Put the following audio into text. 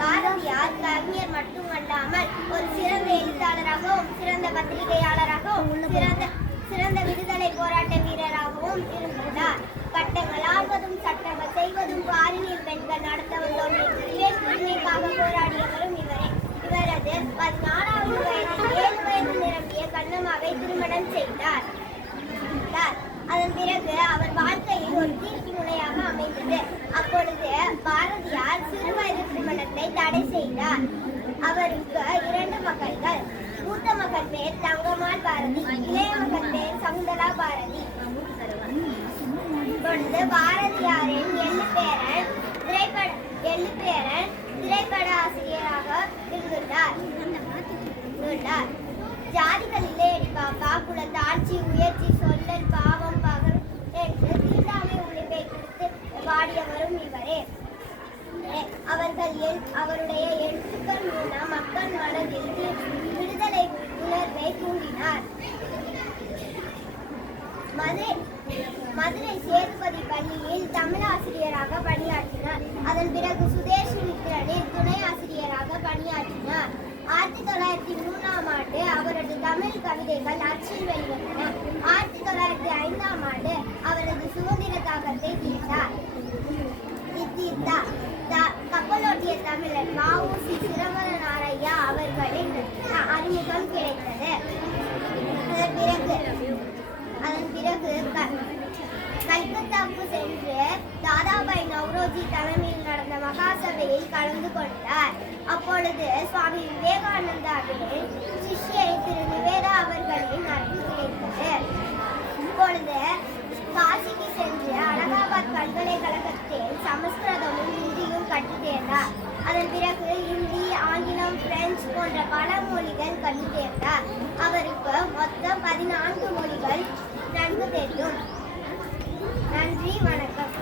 பாரதியார் கவிஞர் மட்டுமல்லாமல் ஒரு சிறந்த எழுத்தாளராகவும் சிறந்த பத்திரிகையாளராகவும் சிறந்த விடுதலை போராட்ட வீரராகவும் இருந்தார். பட்டங்கள் ஆள்வதும் சட்டங்கள் செய்வதும் பாரினில் பெண்கள் நடத்த வந்தோம் உரிமைக்காக போராடியவரும் இவரே. இவரது 14வது வயதில் 7 வயது நிரம்பிய கண்ணம்மாவை திருமணம் செய்தார். அதன் பிறகு அவர் வாழ்க்கையில் ஒரு தீர்ப்பு முனையாக அமைந்தது. அப்பொழுது பாரதியார் சிறு வயது திருமணத்தை தடை செய்தார். அவருக்கு 2 மகள்கள். மூத்த மகள் பேர் தங்கம்மாள் பாரதி, இளைய மகள் பேர் சகுந்தலா பாரதி. இப்பொழுது பாரதியாரின் திரைப்பட ஆசிரியராக இருந்துள்ளார். ஜாதிகள் இல்லையடி பாப்பா, குலத்தாட்சி உயர்ச்சி சொல்லல் பாவம் பகல் என்று தீண்டாமை உழைப்பை கொடுத்து பாடியவரும் இவரே. அவருடைய எழுத்துக்கள் மூலம் மக்கள் மனதில் விடுதலை உணர்வை தூண்டினார். மதுரை சேதுபதி பள்ளியில் தமிழாசிரியராக பணியாற்றினார். அதன் பிறகு சுதேசமித்திரனில் துணை ஆசிரியராக பணியாற்றினார். 1903ஆம் ஆண்டு அவரது தமிழ் கவிதைகள் அச்சில் வெளிவந்தன. 1905ஆம் ஆண்டு அவரது சுதந்திர தாகத்தை தீர்த்தார். கப்பலோட்டிய தமிழர் வ.உ.சி. சிதம்பரனாரையா அவர்களின் அறிமுகம் கிடைத்தது. அதன் பிறகு கல்கத்தாவுக்கு சென்று தாதாபாய் நவ்ரோஜி தலைமையில் நடந்த மகாசபையில் கலந்து கொண்டார். அப்பொழுது சுவாமி விவேகானந்தாவின் சிஷ்யை திரு நிவேதா அவர்களின் நட்பு கிடைத்தது. இப்பொழுது காசிக்கு சென்று அலகாபாத் பல்கலைக்கழகத்தில் சமஸ்கிருதமும் ஹிந்தியும் கற்றுத் தேர்ந்தார். அதன் பிறகு ஹிந்தி, ஆங்கிலம், பிரெஞ்சு போன்ற பல மொழிகள் கற்றுத் தேர்ந்தார். அவருக்கு மொத்தம் 14 மொழிகள் நன்கு தெரியும். நன்றி, வணக்கம்.